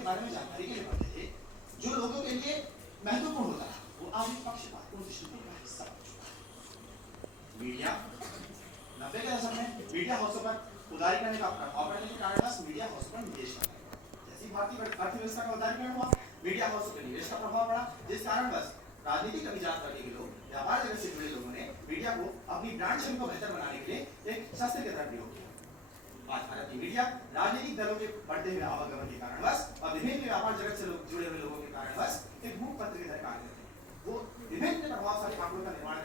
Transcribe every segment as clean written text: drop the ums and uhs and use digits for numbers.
के बारे में जानकारी के लिए पढ़ते थे, जो लोगों के लिए महत्वपूर्ण होता है वो आज एक पक्षपातपूर्ण दृष्टिकोण का हिस्सा बन चुका है। मीडिया 90 के दशक में मीडिया हाउसों पर उदारीकरण का प्रभाव पड़ने के कारण मीडिया हाउसों पर निवेश करना, जैसी भारतीय अर्थव्यवस्था का उदारीकरण हुआ, मीडिया हाउसों पर निवेश का प्रभाव पड़ा, जिस कारण बस राजनीतिक अभिजात वर्ग के लोग, व्यापार जगत से जुड़े लोगों ने मीडिया को अपनी ब्रांड छवि को बेहतर बनाने के लिए एक शस्त्र के तरह प्रयोग किया। आज भारत की मीडिया राजनीतिक दलों के बढ़ते हुए आवागमन के कारणवश और विभिन्न व्यापार जगत से जुड़े हुए लोगों के कारणवश एक मूक पत्र की तरह कार्य करते हैं। वो विभिन्न प्रभावशाली आंकड़ों का निर्माण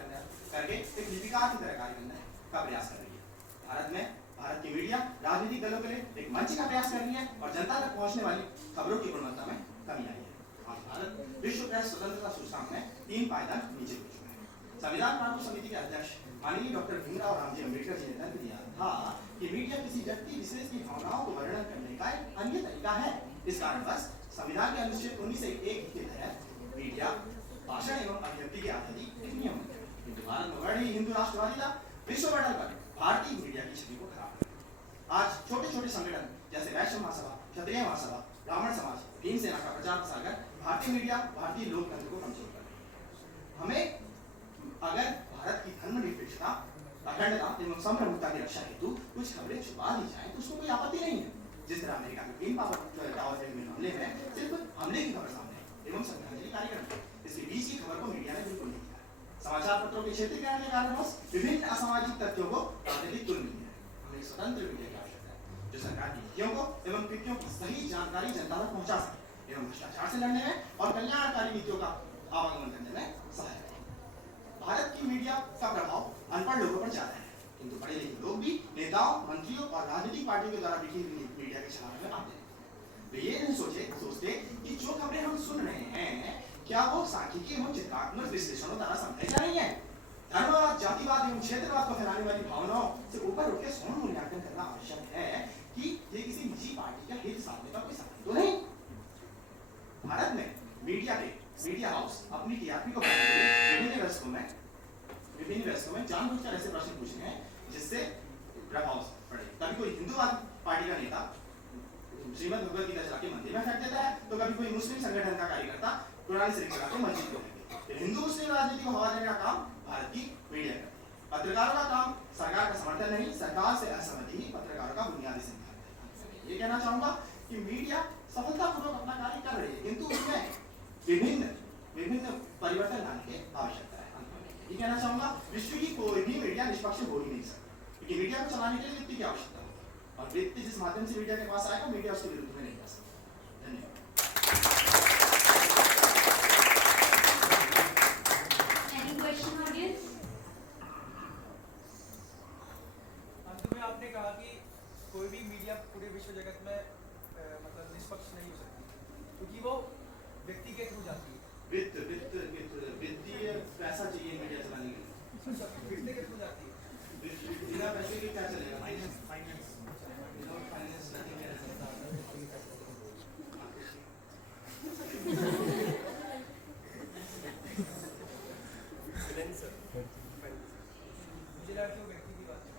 करके एक लिपिकार की तरह कार्य करने का प्रयास कर रही है। भारत की मीडिया राजनीतिक दलों के लिए एक मंच का प्रयास कर रही है और जनता तक पहुंचने वाली खबरों की गुणवत्ता में कमी आई है। आज भारत विश्व प्रेस स्वतंत्रता सूचकांक में 3 पायदान नीचे हो चुके हैं। संविधान कानून समिति के अध्यक्ष माननीय डॉक्टर भीमराव रामजी अम्बेडकर जी ने तर्क दिया था कि मीडिया किसी व्यक्ति विशेष की भावनाओं को वर्णन करने का एक अन्य तरीका है। इस कारणवश संविधान के अनुच्छेद 19(1) के तहत मीडिया भाषण एवं अभिव्यक्ति की आजादी एक नियम है। किंतु भारत में बढ़ रही हिंदू राष्ट्रवादिता विश्व पटल पर भारतीय मीडिया की छवि को खराब कर रही है। आज छोटे छोटे संगठन जैसे वैश्य महासभा, क्षत्रिय महासभा, ब्राह्मण समाज, भीमसेना का प्रचार प्रसार कर भारतीय मीडिया भारतीय लोकतंत्र को कमजोर कर रही है। हमें अगर भारत की धर्मनिरपेक्षता, अखंडता एवं संप्रभुता की रक्षा हेतु कुछ खबरें छुपा दी जाएं तो उसको कोई आपत्ति नहीं है। जिस तरह अमेरिका के ट्विन टावर हमले में सिर्फ हमले की खबर सामने आई एवं श्रद्धांजलि कार्यक्रम, इसके बीच की खबर को मीडिया ने बिल्कुल नहीं दिखाया। समाचार पत्रों के क्षेत्रीकरण के कारणवश विभिन्न असामाजिक तथ्यों को राजनीतिक तुल मिली है। हमें स्वतंत्र मीडिया की आवश्यकता है जो सरकार की नीतियों को एवं कृत्यों की सही जानकारी जनता तक पहुंचा सके एवं भ्रष्टाचार से लड़ने में और कल्याणकारी नीतियों का आवागमन करने में सहायक है। भारत की मीडिया का प्रभाव अनपढ़ लोगों पर ज्यादा है, किंतु पढ़े लिखे लोग भी नेताओं, मंत्रियों और राजनीतिक पार्टियों के द्वारा बिकी मीडिया के चलाने में आते हैं। वे ये नहीं सोचते कि जो खबरें हम सुन रहे हैं क्या वो सांख्यिकी एवं चित्रात्मक विश्लेषणों द्वारा समझाई जा रही है। धर्मवाद, जातिवाद एवं क्षेत्रवाद को फैलाने वाली भावनाओं से ऊपर उठ के स्वयं मूल्यांकन करना आवश्यक है कि ये किसी निजी पार्टी का हित साधने का कोई साधन तो नहीं। भारत में मीडिया हाउस अपनी टीआरपी को बढ़ाने के लिए विभिन्न व्यस्तों में जानबूझकर ऐसे प्रश्न पूछते हैं जिससे प्रभाव पड़े। कभी कोई हिंदूवाद पार्टी का नेता श्रीमद् भगवद गीता चला के मंदिर में फेंक देता है, तो कभी कोई मुस्लिम संगठन का कार्यकर्ता कुरान शरीफ चला के मस्जिद को फेंक देता है। हिंदू मुस्लिम राजनीति को हवा देने का काम भारत की मीडिया करती है। पत्रकारों का काम सरकार का समर्थन नहीं, सरकार से असहमति ही पत्रकारों का बुनियादी सिद्धांत है। ये कहना चाहूंगा कि मीडिया सफलतापूर्वक अपना कार्य कर रही है, किंतु उसमें विभिन्न परिवर्तन लाने की आवश्यकता है। ये कहना चाहूंगा विश्व की कोई भी मीडिया निष्पक्ष हो ही नहीं सकती, क्योंकि मीडिया को चलाने के लिए वित्त की आवश्यकता है और वित्त जिस माध्यम से मीडिया के पास आएगा मीडिया उसके विरुद्ध में नहीं जा सकता। धन्यवाद। आपने कहा कि कोई भी मीडिया पूरे विश्व जगत में मतलब निष्पक्ष नहीं हो सकती क्योंकि वो व्यक्ति के थ्रू जाती है। वित्तीय पैसा चाहिए मीडिया चलाने के लिए। वित्त के थ्रू जाती है, बिना पैसे के क्या चलेगा? फाइनेंस मुझे लगा कि वो व्यक्ति की बात है।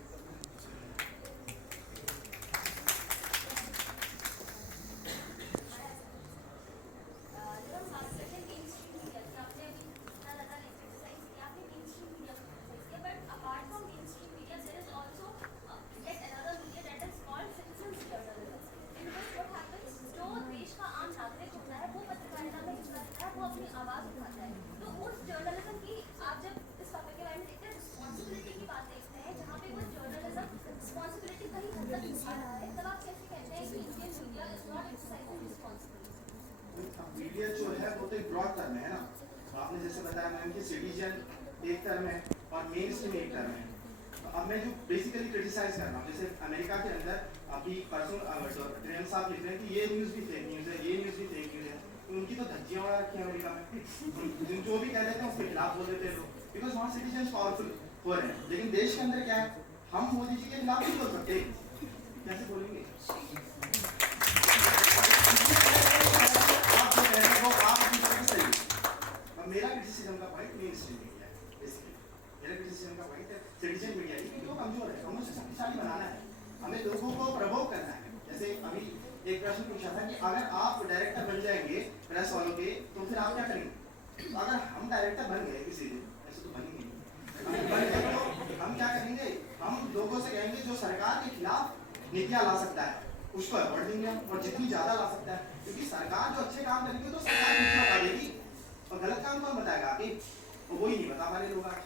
मीडिया जो है वो तो एक ब्रॉड टर्म है ना, आपने जैसे बताया मैम कि सिटीजन एक टर्म है और मेन स्ट्रीम एक टर्म है। अब मैं जो बेसिकली क्रिटिसाइज कर रहा हूँ, जैसे अमेरिका के अंदर अभी परसों ट्रेन साहब लिख रहे हैं कि ये न्यूज़ भी फेक न्यूज़ है, ये न्यूज़ भी फेक न्यूज़ है, तो उनकी तो धज्जियाँ उड़ा रखी है अमेरिका में। जो भी कह देते हैं उसके खिलाफ बोल देते हैं लोग, बिकॉज वहाँ सिटीजन पावरफुल हो रहे हैं। लेकिन देश के अंदर क्या है, हम मोदी जी के खिलाफ नहीं बोल सकते, कैसे बोलेंगे? मेरा क्रिटिसिज्म का पॉइंट मेन स्ट्रीम मीडिया है। बेसिकली मेरा क्रिटिसिज्म का पॉइंट सिटीजन मीडिया ही जो कमजोर है, हमें शक्तिशाली बनाना है, हमें लोगों को प्रभोग करना है। जैसे अभी एक प्रश्न पूछा था था कि अगर आप डायरेक्टर बन जाएंगे प्रेस वालों के तो फिर आप क्या करेंगे। तो अगर हम डायरेक्टर बन गए किसी दिन, ऐसे तो बनेंगे नहीं, बन गए तो हम क्या करेंगे, हम लोगों से कहेंगे जो सरकार के खिलाफ नीतियां ला सकता है उसको अवॉर्ड देंगे हम, और जितनी ज्यादा ला सकता है, क्योंकि सरकार जो अच्छे काम करेगी तो सरकार नीतियां बता देगी, और गलत काम कौन बताएगा आगे, वो ही नहीं बता पा रहे लोग आज।